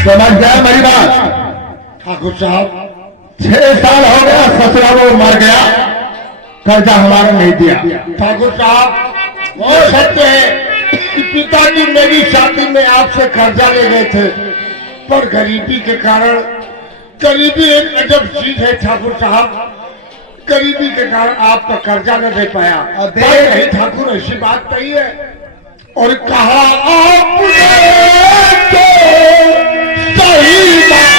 समझ गया मेरी बात? ठाकुर साहब 6 साल हो गया ससुरा वो मर गया, कर्जा हमारा नहीं दिया। ठाकुर साहब वो सत्य है कि पिताजी मेरी शादी में आपसे कर्जा ले गए थे, पर गरीबी के कारण, गरीबी एक अजब चीज है ठाकुर साहब, गरीबी के कारण आपका कर्जा न दे पाया। नहीं ठाकुर ऐसी बात नहीं है। और कहा आपने तो सही बात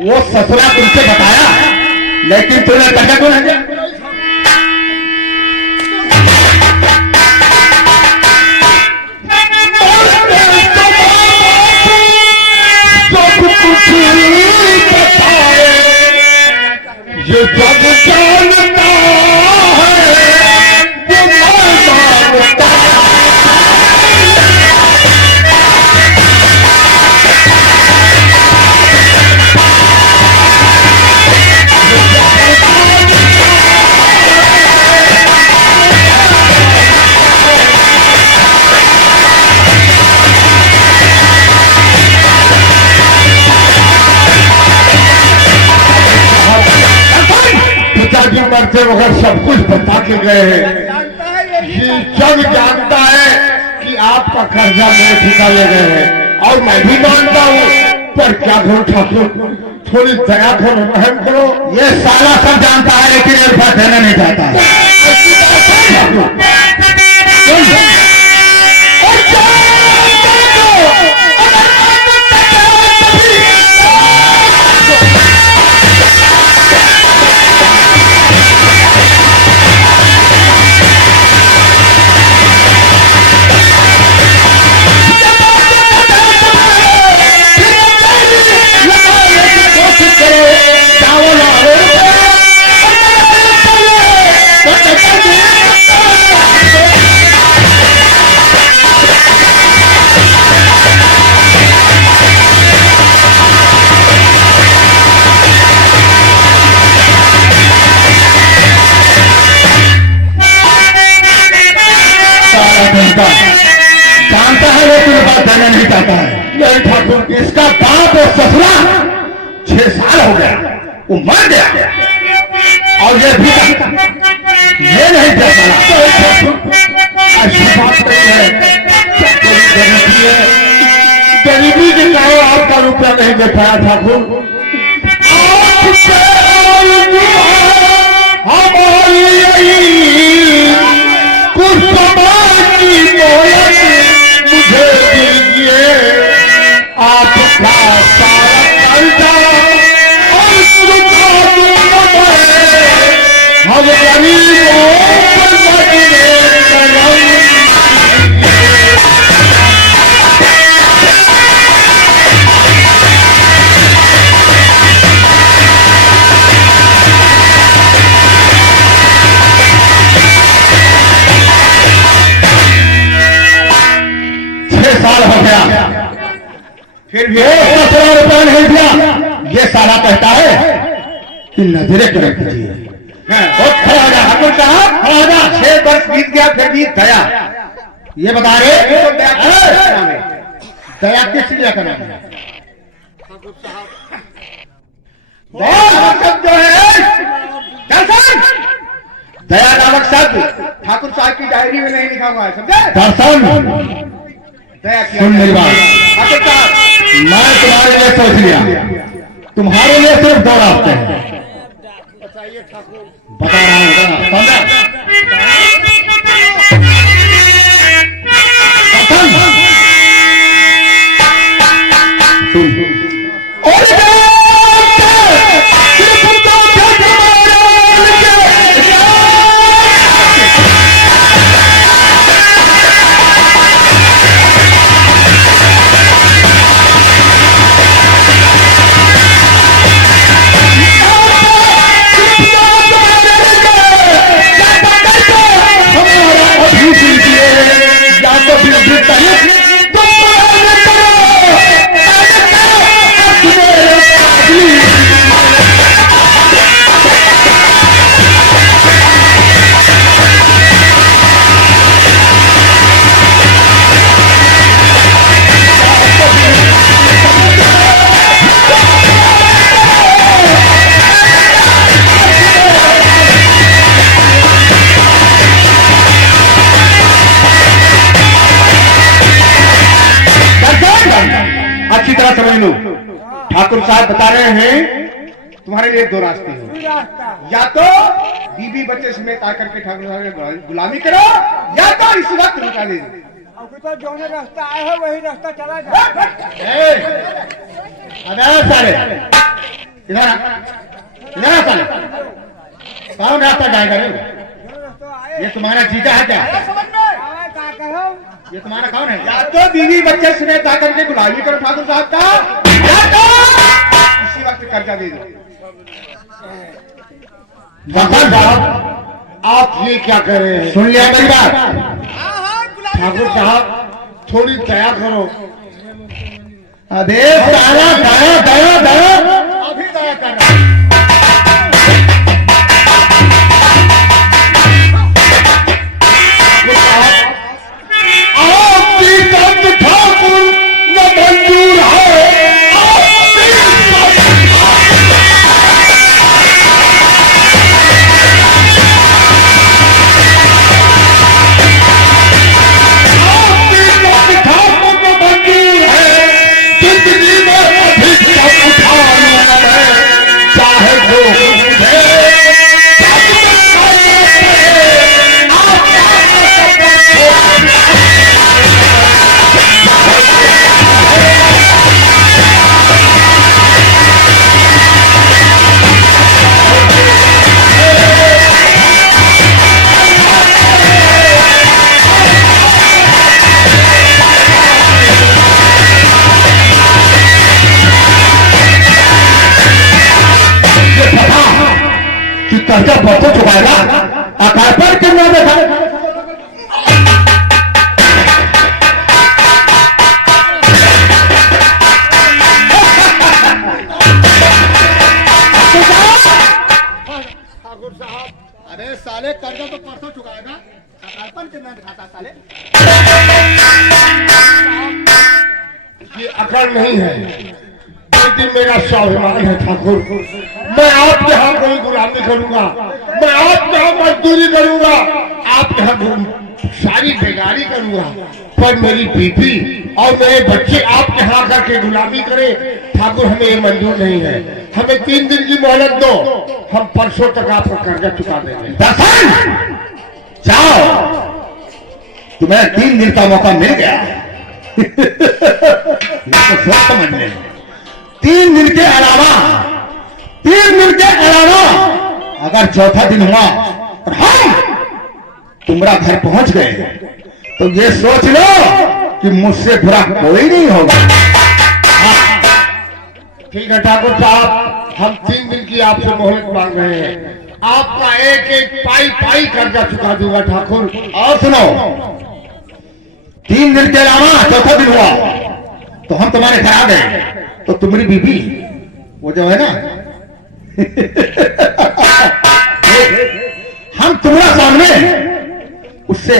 वो ससुरा तुमसे बताया, लेकिन तूने कर्जा क्यों नहीं दिया? ये जग जानता है वो जानता पिताजी मरते वक्त सब कुछ बता के गए हैं। ये जग जानता है कि आपका कर्जा मेरे ठिका ले गए हैं, और मैं भी मानता हूँ, पर क्या करो ठाकुर, थोड़ी दया करो, रहम करो। ये साला सब जानता है, लेकिन एक रुपया देना नहीं चाहता है। जानता है लेकिन बात देना नहीं चाहता है। नहीं ठाकुर, इसका बाप और ससुरा 6 साल हो गया, वो मर गया, और ये भी ये नहीं दे पाया। ऐसी बात नहीं है, गरीबी है, गरीबी के कारण आपका रुपया नहीं दे पाया ठाकुर। कुछ समाज की मोहलत मुझे दीजिए, आपका सारा कर्जा और सुखा दूंगा मैं, हम गरीबों पर मजबूर साल हो गया, फिर भी 17 रुपया नहीं दिया। ये साला कहता है कि नजरे कर दीजिए, खड़ा हो जा ठाकुर साहब, खड़ा हो जा। 6 वर्ष बीत गया फिर भी दया, ये बता रहे तो दया किस नाम है? दया किस चिड़िया का नाम है? शब्द जो है दर्शन, दया नामक शब्द ठाकुर साहब की डायरी में नहीं लिखा हुआ है, समझे? दर्शन दया किया। सुन मेरी बात ठाकुर साहब, मैं तुम्हारे लिए सोच लिया, तुम्हारे लिए सिर्फ 2 रास्ते हैं। बताइए ठाकुर। बता रहा हूँ, समझा? अच्छी तरह समझ लो, ठाकुर साहब बता रहे हैं तुम्हारे लिए 2 रास्ते हैं, या तो बीबी बच्चे समेत आकर के ठाकुर साहब की गुलामी करो, या तो इस वक्त रुका दे दो। अभी तो जो रास्ता आया है वही रास्ता चला जाए। साले इधर साले, कौन रास्ता जाएगा? ये तुम्हारा जीजा है क्या? ये तुम्हारा कौन है? या तो बीवी बच्चे समेत आकर के गुलामी करो ठाकुर साहब का, या तो इसी वक्त कर्जा दे दो। भगवान साहब, आप ये क्या कर रहे हैं? सुन लिया मेरी बात? ठाकुर साहब, थोड़ी दया करो। अबे दया दया दया दया, अभी दया कर रहा हूं। ठाकुर न मंजूर है, ठाकुर को मंजूर है, जिंदगी में अधिक उठाना है, चाहे जो कर्जा बहुत चुकाएगा, आकार पर कितना देखा? ठाकुर साहब, अरे साले कर्जा तो परसों चुकाएगा, आकार कितना दिखाता साले? ये अकड़ नहीं है, बेटी मेरा स्वाभिमान है ठाकुर। मैं आपके यहाँ कोई गुलामी करूंगा, मैं आपके यहाँ मजदूरी करूंगा, आपके यहाँ सारी बेगारी करूंगा, पर मेरी बीवी और मेरे बच्चे आपके यहाँ करके गुलामी करे, ठाकुर हमें ये मंजूर नहीं है। हमें 3 दिन की मोहलत दो, हम परसों तक आपका कर्जा चुका देंगे। दर्शन जाओ, तुम्हें 3 दिन का मौका मिल गया। तो सोच समझने 3 दिन के अलावा, 3 दिन के अलावा अगर चौथा दिन हुआ और हम तुम्हारा घर पहुंच गए तो ये सोच लो कि मुझसे बुरा कोई नहीं होगा। ठीक है ठाकुर साहब, हम 3 दिन की आपसे मोहलत मांग रहे हैं, आपका एक एक पाई पाई कर्जा चुका दूंगा ठाकुर। और सुनो, 3 दिन के अलावा चौथा दिन हुआ तो हम तुम्हारे घर आ गए तो तुम्हारी बीबी वो जो है ना हम तुम्हारा सामने उससे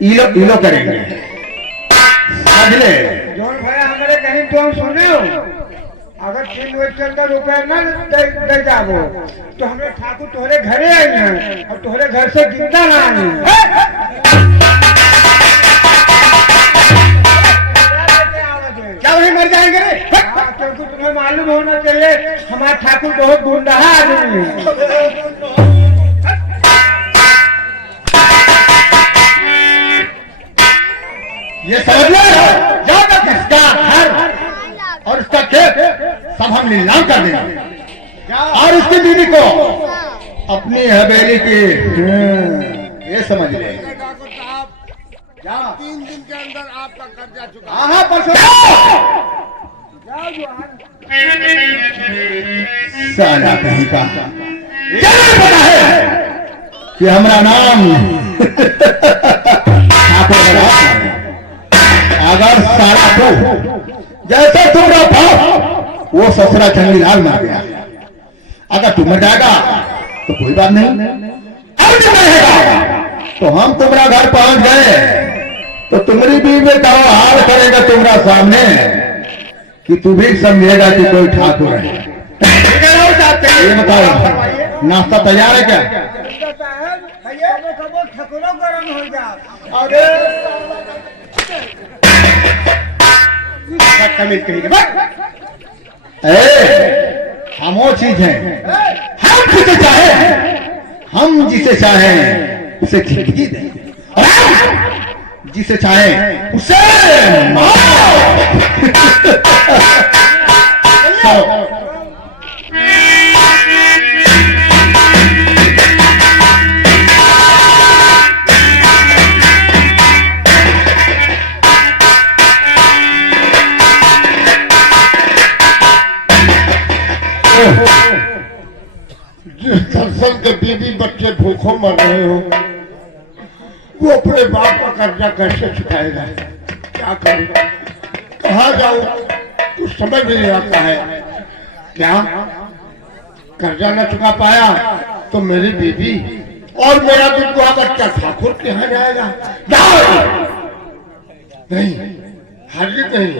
इलो करेंगे, समझ ले। जोन भाई हमारे कहीं तो हम सुने हो, अगर 3 वर्ष के अंदर रुपए न दे जाओ तो हमें ठाकुर तोहरे घरे आई हैं और तोहरे घर से जिंदा ना आई। क्या वही मर जाएंगे रे? हाँ, क्योंकि तुम्हें मालूम होना चाहिए हमारा ठाकुर बहुत गुंडा आदमी है। ये समझ ले, याद रख, इसका घर और इसका खेत सब हम नीलाम कर देंगे और उसकी बीवी को अपनी हवेली की, ये समझ ले। ठाकुर साहब, 3 दिन के अंदर आपका कर्जा चुका। हाँ परसों जाओ जवान। साला कहीं का क्या पता है कि हमारा नाम ठाकुर है। अगर साला तो जैसे तुम्हारा बाप वो ससुरा चंडीलाल मार गया, अगर तुम मर जाएगा तो कोई बात नहीं, अब जब रहेगा तो हम तुम्हारा घर पहुंच गए तो तुम्हारी बीवी का हाल करेगा तुम्हारा सामने कि तू भी समझेगा कि कोई ठाकुर है। ये बताओ, नाश्ता तैयार है क्या? साहब भैया कबो ठकुरो गरम हो जा। हम वो चीज हैं, हम जिसे चाहें उसे जिंदगी दें और हम जिसे चाहें उसे जिस दर्शन के बीवी बच्चे भूखों मर रहे हो, वो अपने बाप का कर्जा कैसे चुकाएगा? क्या करूं, कहाँ जाऊं, कुछ समझ नहीं आता है। क्या कर्जा न चुका पाया तो मेरी बीवी और मेरा दुखुआ बच्चा ठाकुर के यहाँ जाएगा? नहीं, हरगिज़ नहीं।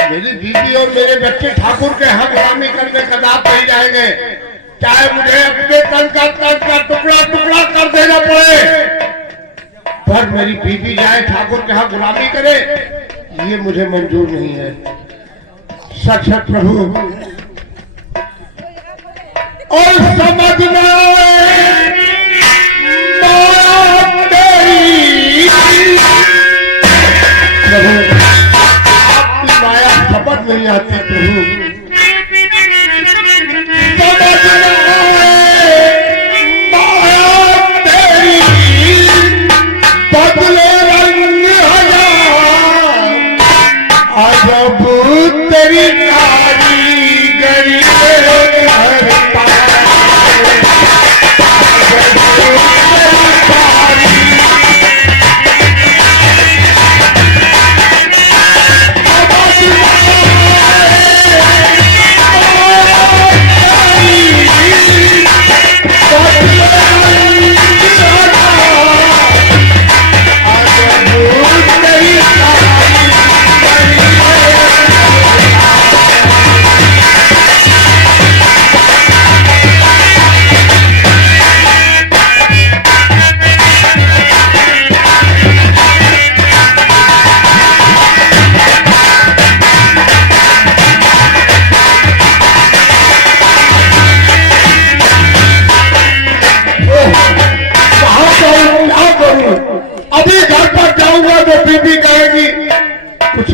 मेरी बीवी और मेरे बच्चे ठाकुर के यहाँ गुलामी करने कदाप नहीं जाएंगे, चाहे मुझे अपने तन का टुकड़ा टुकड़ा कर देना पड़े, पर मेरी बीवी जाए ठाकुर के यहाँ गुलामी करे, ये मुझे मंजूर नहीं है। सच है प्रभु, और समझना प्रभु, आपकी माया समझ नहीं आती प्रभु। समझना माया तेरी बदले रंग हजार, अजब तेरी कारीगरी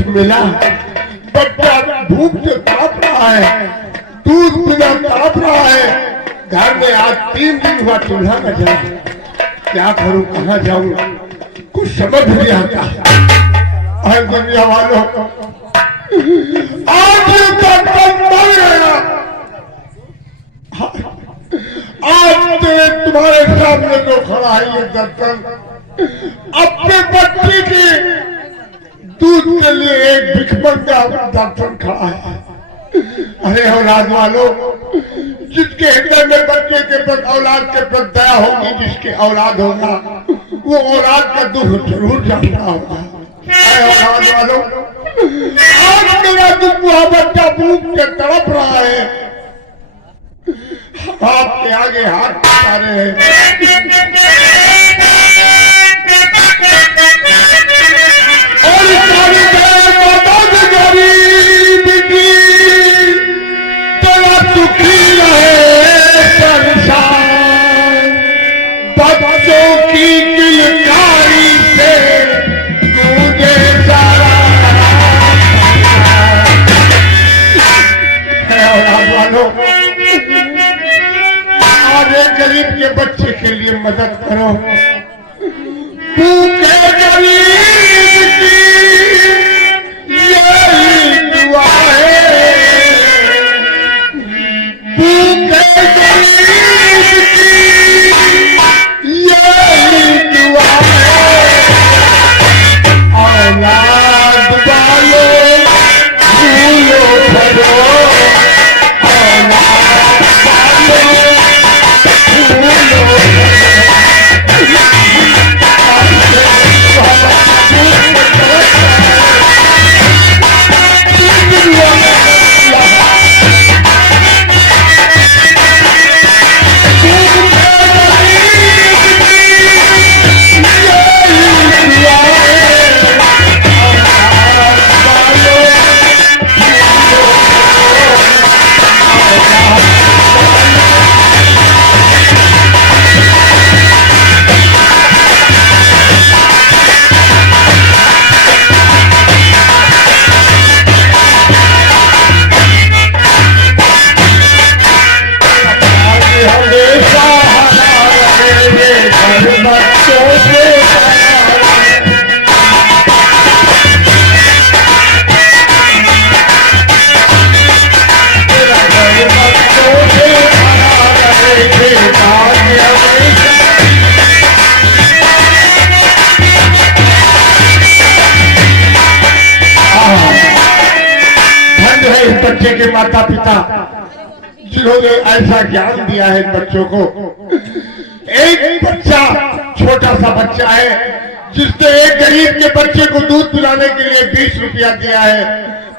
मिला, बच्चा भूख से तड़प रहा है, दूध बिना तड़प रहा है, घर में आज 3 दिन हुआ चूल्हा का जला, क्या करूं, कहाँ जाऊं, कुछ समझ नहीं आता। और दुनिया वालों, आज ये दर्शन मर गया, आज तुम्हारे सामने जो खड़ा है ये दर्शन अपने बच्चे के दूध के लिए एक भिखमंगा दर्शन खड़ा है। अरे हो राज वालों, जिसके हृदय में बच्चे के प्रति औलाद के प्रति दया होगी, जिसके औलाद होगा वो औलाद का दुख जरूर जानता होगा। औलाद वालों, आज मेरा दुख हुआ बच्चा भूख से तड़प रहा है, आपके आगे हाथ उठा रहे हैं। और सारी माता की गरीब की तेरा सुखी रहे संसार, बच्चों की किलकारी से तुझे सारा औलाद वालों, आज एक गरीब के बच्चे के लिए मदद करो। भूखे गरीब की यही दुआ है, भूखे गरीब की यही दुआ है। औलाद वालों भूलो भरो, औलाद वालों भूलो बच्चे के माता पिता जिन्होंने ऐसा ज्ञान दिया है बच्चों को। एक बच्चा, छोटा सा बच्चा है जिसने एक गरीब के बच्चे को दूध पिलाने के लिए 20 रुपया दिया है।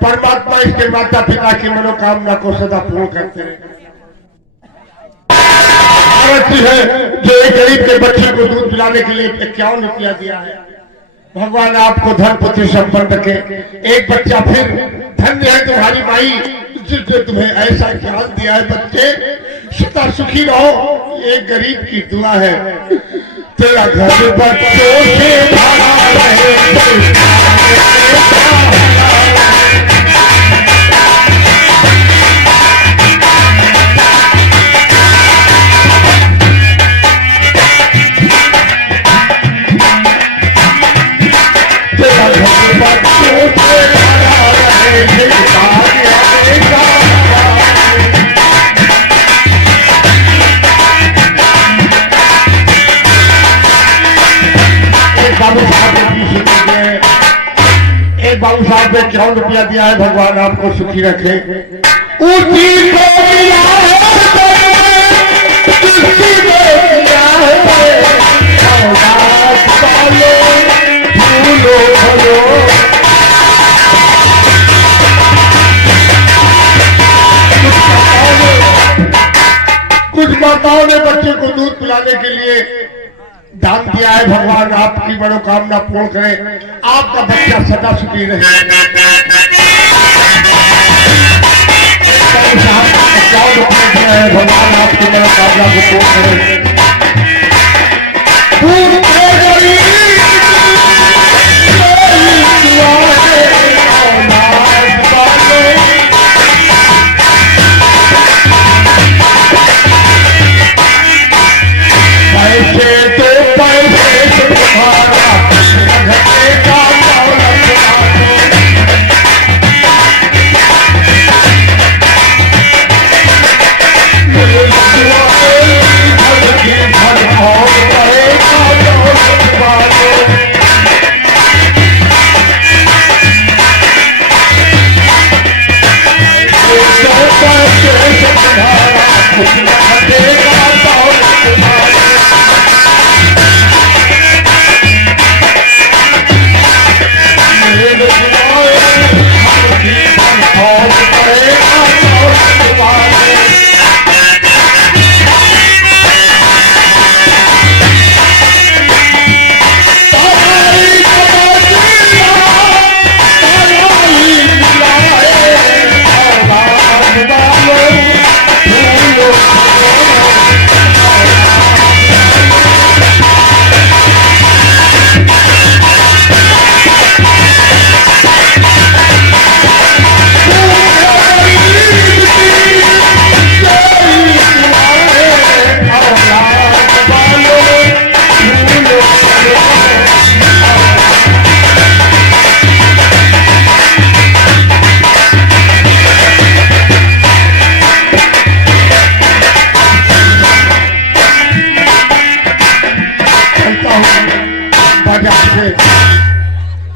परमात्मा इसके माता पिता की मनोकामना को सदा पूर्ण करते हैं। है जो एक गरीब के बच्चे को दूध पिलाने के लिए 51 रुपया दिया है। भगवान आपको धन पुत्र संपन्न रखे। एक बच्चा फिर धन्य है तुम्हारी माई जिसने तुम्हें ऐसा ज्ञान दिया है। बच्चे सदा सुखी रहो, एक गरीब की दुआ है। तेरा घर बच्चों से भरा रहे। बाबू साहब ने 54 रुपया दिया है। भगवान आपको सुखी रखे। उसी को मिला है, किसी को मिला है। औलाद पालो, फूलो फलो। कुछ माताओं ने बच्चे को दूध पिलाने के लिए दान दिया है। भगवान आपकी मनोकामना पूर्ण करे। आपका बच्चा सदा सुखी रहे। भगवान आपकी मनोकामना को पूर्ण करे।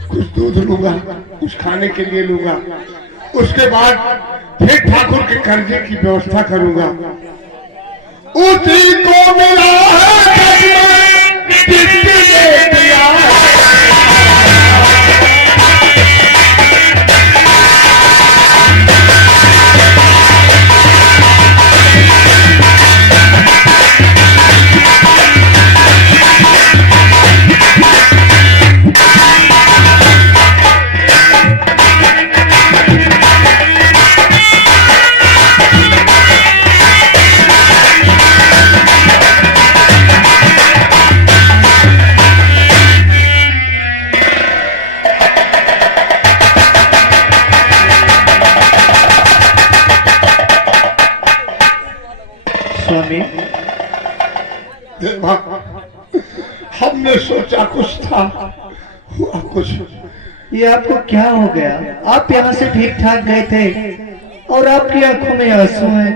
कुछ दूध लूंगा, कुछ खाने के लिए लूंगा, उसके बाद फिर ठाकुर के कर्जे की व्यवस्था करूंगा। उसी को मिला है जिसने दिया है। स्वामी, देवा, हमने सोचा कुछ था, हुआ कुछ। ये आपको क्या हो गया? आप यहाँ से ठीक ठाक गए थे और आपकी आंखों में आंसू हैं।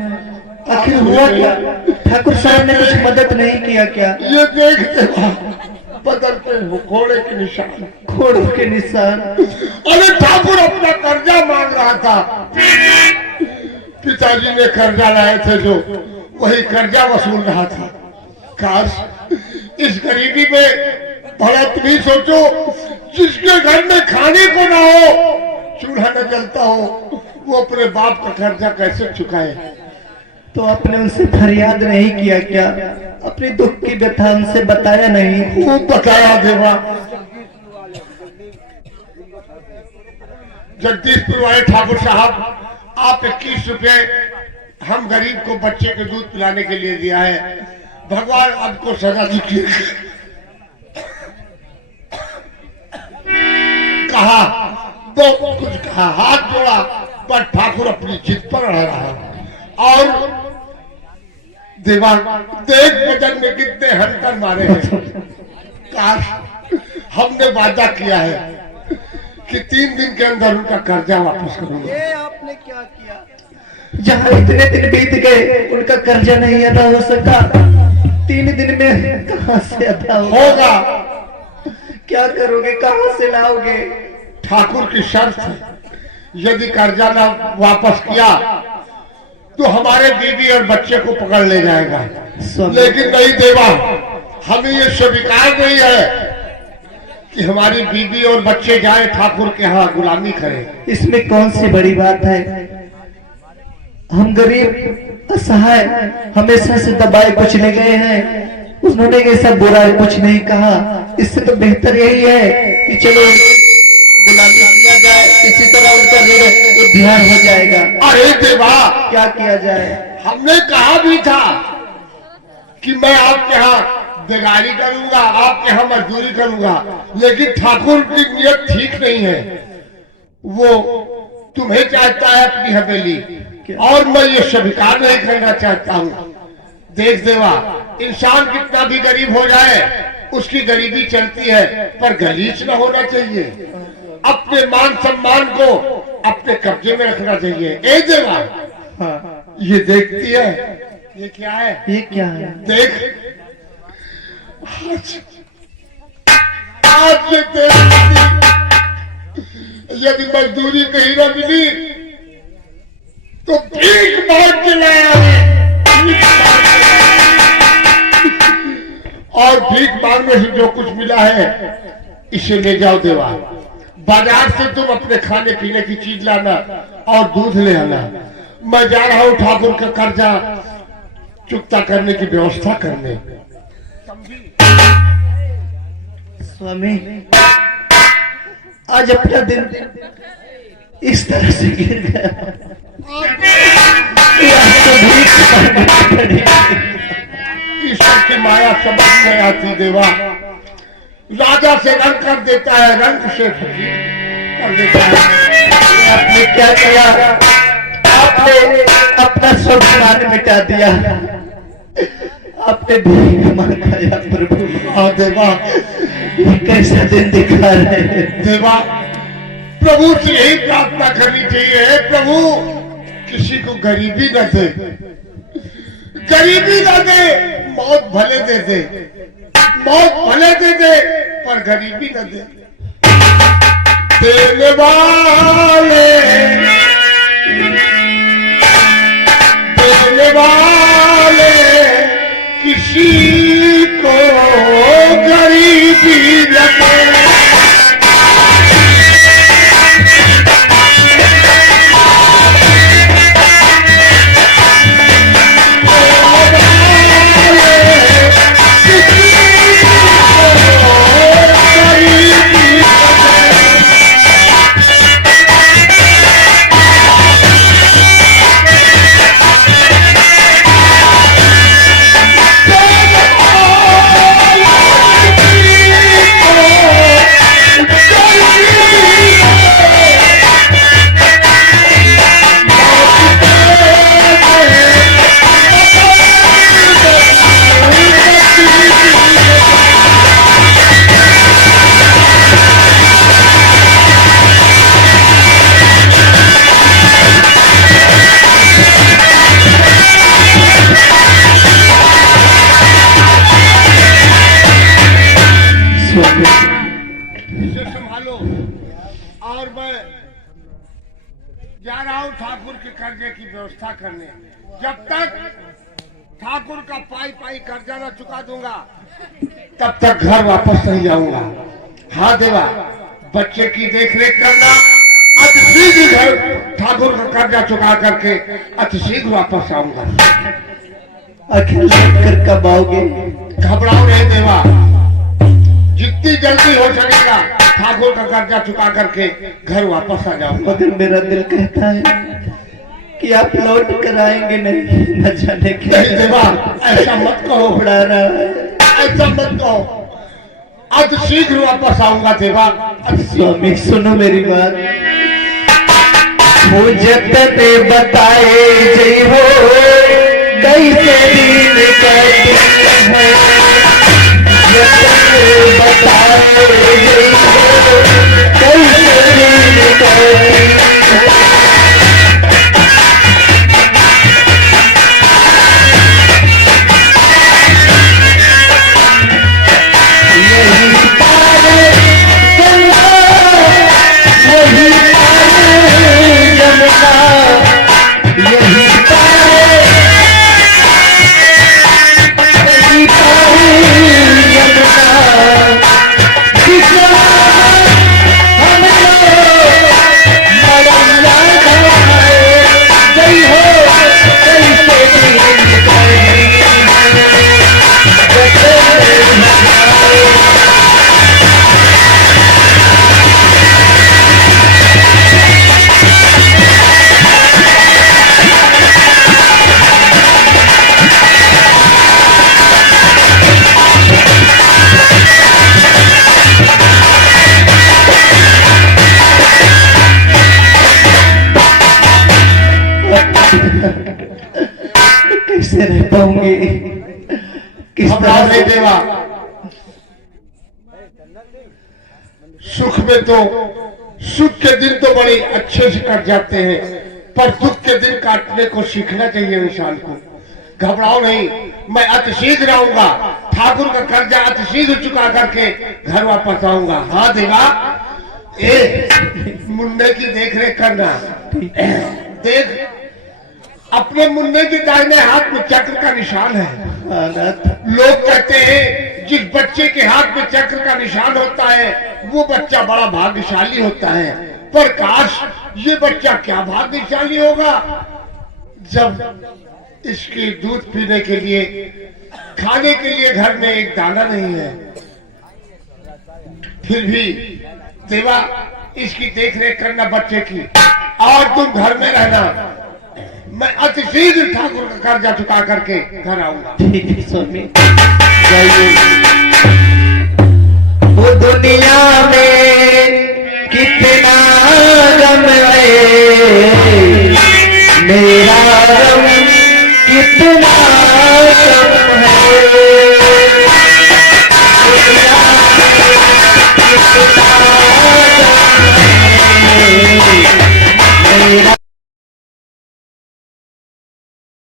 आखिर हुआ क्या? ठाकुर साहब ने कुछ मदद नहीं किया क्या? ये देख देवा, बदल पे घोड़े के निशान। घोड़ों के निशान? अरे ठाकुर अपना कर्जा मांग रहा था, पिताजी ने कर्जा लाए थे जो, वही कर्जा वसूल रहा था। काश इस गरीबी में भला तुम ही सोचो, जिसके घर में खाने को ना हो, चूल्हा न जलता हो, वो अपने बाप का कर्जा कैसे चुकाए? तो आपने उनसे फरियाद नहीं किया क्या? अपनी दुख की व्यथा उनसे बताया नहीं? खूब बताया देवा। जगदीशपुर वाले ठाकुर साहब, आप 21 रुपए हम गरीब को बच्चे के दूध पिलाने के लिए दिया है, भगवान आपको सजा दीजिए। कहा बहुत कुछ कहा, हाथ जोड़ा, पर ठाकुर अपनी जिद पर अड़ा रहा। और देवा, देख बजन में कितने हंटर मारे हैं। काश हमने वादा किया है कि 3 दिन के अंदर उनका कर्जा वापस करूंगा। ये आपने क्या किया? जहाँ इतने दिन बीत गए, उनका कर्जा नहीं अदा हो सका, 3 दिन में कहाँ से अदा होगा? क्या करोगे? कहाँ से लाओगे? ठाकुर की शर्त है, यदि कर्जा ना वापस किया तो हमारे बीवी और बच्चे को पकड़ ले जाएगा। लेकिन नहीं देवा, हमें ये स्वीकार नहीं है कि हमारी बीवी और बच्चे जाए ठाकुर के यहाँ गुलामी करें। इसमें कौन सी बड़ी बात है? हम गरीब असहाय हमेशा से दबाए कुचले गए हैं, उन्होंने ऐसा बुरा कुछ नहीं कहा। इससे तो बेहतर यही है कि चलो गुलामी किया जाए, किसी तरह उनका उद्धार हो जाएगा। अरे देवा, क्या किया जाए? हमने कहा भी था कि मैं आपके यहाँ बेगारी करूंगा, आपके यहाँ मजदूरी करूंगा, लेकिन ठाकुर की नियत ठीक नहीं है। वो तुम्हें चाहता है अपनी हवेली, और मैं ये स्वीकार नहीं करना चाहता हूँ। देख देवा, इंसान कितना भी गरीब हो जाए, उसकी गरीबी चलती है, पर गलीच न होना चाहिए। अपने मान सम्मान को अपने कब्जे में रखना चाहिए। ए देवा, हाँ। ये देखती है, ये क्या है? ये क्या है? देख, आज ये देखती, यदि मजदूरी कहीं न मिली तो भीख मांग के लाया है। और भीख मांगने से जो कुछ मिला है इसे ले जाओ देवा। बाजार से तुम अपने खाने पीने की चीज लाना और दूध ले आना। मैं जा रहा हूँ ठाकुर का कर्जा चुकता करने की व्यवस्था करने। स्वामी आज अपना दिन इस तरह से गिर गया कि आज तो भीख मांगनी पड़ी। ईश्वर की माया समझ नहीं आती देवा। राजा से रंग कर देता है, रंग से फकीर कर देता है। आपने क्या किया? आपने अपना स्वाभिमान मिटा दिया। आपने भीख मांगा या प्रभु। हाँ देवा, ये कैसा दिन दिखा रहे हैं देवा। प्रभु से यही प्रार्थना करनी चाहिए, हे प्रभु किसी को गरीबी न दे, गरीबी न दे, मौत भले दे दे, मौत भले दे दे पर गरीबी न दे। देने वाले देने वाले किसी को गरीबी न दे। और मैं जा रहा हूँ ठाकुर के कर्जे की व्यवस्था करने। जब तक ठाकुर का पाई पाई कर्जा न चुका दूंगा तब तक घर वापस नहीं जाऊंगा। हाँ देवा, बच्चे की देखरेख करना, अतिशीघ्र घर ठाकुर का कर्जा चुका करके अतिशीघ्र वापस आऊंगा। आखिर लौट कर कब आओगे? घबराओ नहीं देवा, जितनी जल्दी हो सकेगा ठाकुर का कर्जा चुका करके घर वापस आ जाऊंगा। मगर मेरा दिल कहता है कि आप लौट कर आएंगे नहीं, न जाने क्या। नहीं देवा, ऐसा मत कहो, उड़ा रहा है। ऐसा मत कहो, अतिशीघ्र वापस आऊंगा देवा। स्वामी सुनो मेरी बात। मुझे बताए जय हो कैसे दिन कहते हैं, बताए जय हो कैसे दिन कहते हैं। कैसे रह पाऊंगी? किस तरह से? देवा, सुख में तो सुख के दिन तो बड़े अच्छे से कट जाते हैं, पर दुख के दिन काटने को सीखना चाहिए इंसान को। घबराओ नहीं, मैं अतिशीघ्र आऊंगा, ठाकुर का कर्जा अतिशीघ्र चुका करके घर वापस आऊंगा। हाँ देवा, मुन्ने की देखरेख करना। देख, अपने मुन्ने की दाहिने हाथ में चक्र का निशान है। लोग कहते हैं जिस बच्चे के हाथ में चक्र का निशान होता है वो बच्चा बड़ा भाग्यशाली होता है। पर काश ये बच्चा क्या भाग्यशाली होगा जब इसके दूध पीने के लिए, खाने के लिए घर में एक दाना नहीं है। फिर भी देवा इसकी देखरेख करना बच्चे की, और तुम घर में रहना। मैं अति शीघ्र ठाकुर का कर्जा चुका करके घर आऊंगा। ठीक है स्वामी, जाइए। वो दुनिया में कितना गम है, मेरा गम कितना कम है। दुनिया में कितना गम है,